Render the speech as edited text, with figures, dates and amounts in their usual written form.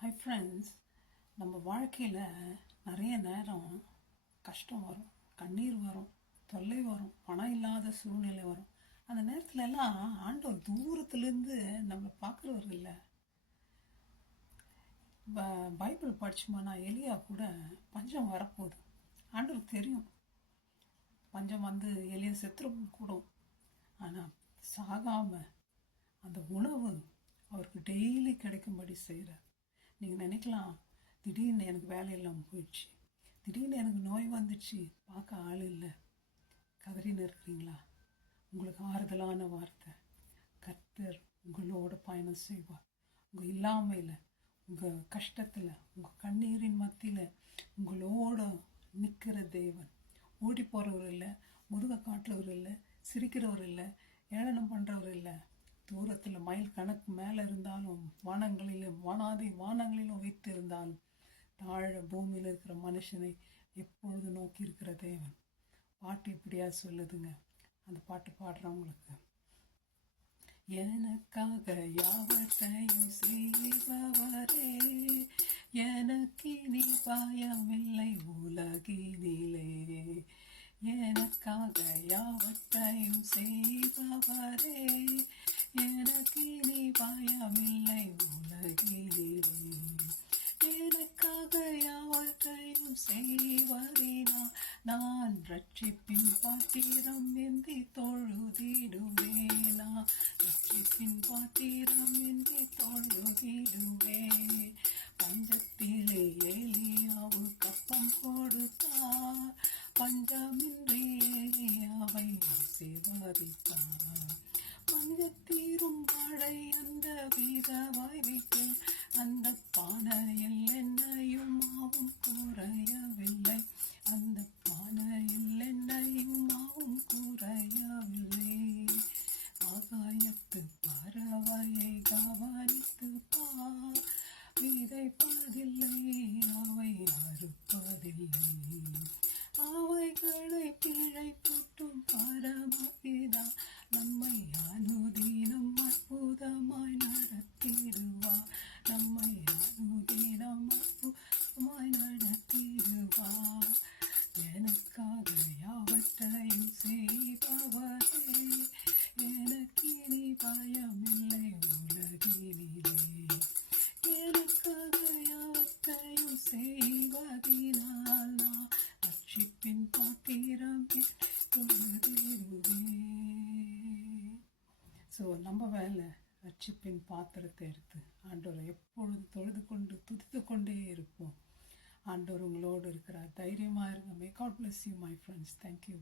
Hi friends, நம்ம வாழ்க்கையில் நிறைய நேரம் கஷ்டம் வரும், கண்ணீர் வரும், தொல்லை வரும், பணம் இல்லாத சூழ்நிலை வரும். அந்த நேரத்துல எல்லாம் ஆண்டவர் தூரத்துலேருந்து நம்மளை பார்க்குறவர் இல்லை. பைபிள் படிச்சோம்னா எலியா கூட பஞ்சம் வரப்போகுது, ஆண்டவருக்கு தெரியும். பஞ்சம் வந்து எலியா செத்துரும் கூடும், ஆனால் சாகாமல் அந்த உணவு அவருக்கு டெய்லி கிடைக்கும்படி செய்கிறார். நீங்கள் நினைக்கலாம், திடீர்னு எனக்கு வேலை இல்லாமல் போயிடுச்சு, திடீர்னு எனக்கு நோய் வந்துடுச்சு, பார்க்க ஆள் இல்லை, கதறின்னு இருக்கிறீங்களா? உங்களுக்கு ஆறுதலான வார்த்தை, கர்த்தர் உங்களோட பயணம் செய்வார். உங்கள் இல்லாமையில், உங்கள் கஷ்டத்தில், உங்கள் கண்ணீரின் மத்தியில் உங்களோட நிற்கிற தேவன். ஓடி போகிறவர் இல்லை, முதுக காட்டுறவர் இல்லை, சிரிக்கிறவர் இல்லை, ஏளனம் பண்ணுறவர் இல்லை. தூரத்தில் மைல் கணக்கு மேலே இருந்தாலும், வானங்களிலும் வானங்களிலும் வைத்து இருந்தாலும், தாழ பூமியில் இருக்கிற மனுஷனை எப்பொழுது நோக்கி இருக்கிற தேவன். பாட்டு இப்படியா சொல்லுதுங்க, அந்த பாட்டு பாடுறவங்களுக்கு. எனக்காக யாவற்றையும் செய்பவரே, எனக்கு நீ பயமில்லை உலகினிலே. எனக்காக யாவற்றையும் செய்பவரே, எனக்கு நீ பயமில்லை உலகிலே. எனக்காக யாவற்றையும் செய்வதினா நான் ரட்சிப்பின் பாத்திரம் ஏந்தி தொழுதிடுவேனா. ரட்சிப்பின் பாத்திரம் ஏந்தி தொழுதிடுவே. பஞ்சத்திலே ஏலியாவு கப்பம் கொடுத்தார், பஞ்சமின்றி ஏலியாவை ஆசீர்வதித்தார். பஞ்சத்தீரும் வாழை அந்த விதவாய் வீட்டில், அந்த பானையில் எண்ணெயும் மாவும் குறையவில்லை, அந்த பானையில் எண்ணெயும் மாவும் குறையவில்லை. ஆகாயத்து பறவையை கவனித்து பார், விதைப்பதில்லை, அவை அறுப்பதில்லை, அவைகளை பிழை போட்டும் பரமபிதா நம்மை அனுதினம் அற்புதமாய் நடத்திடுவார். நம்மை அனுதினம் அற்புதமாய் நடத்திடுவார். எனக்காக யாவற்றையும் செய்பவரே, எனக்கு நீ பயமில்லை உலகினிலே. எனக்காக யாவற்றையும் செய்வதினால் நான் ரட்சிப்பின் பாத்திரம் தொழுதிடுவேன். ஸோ நம்ம வேலை ரட்சிப்பின் பாத்திரத்தை எடுத்து ஆண்டவரை எப்பொழுது தொழுது கொண்டு துதித்து கொண்டே இருப்போம். ஆண்டவர் உங்களோடு இருக்கிறார். தைரியமாக இருங்க. May God bless you my friends. Thank you.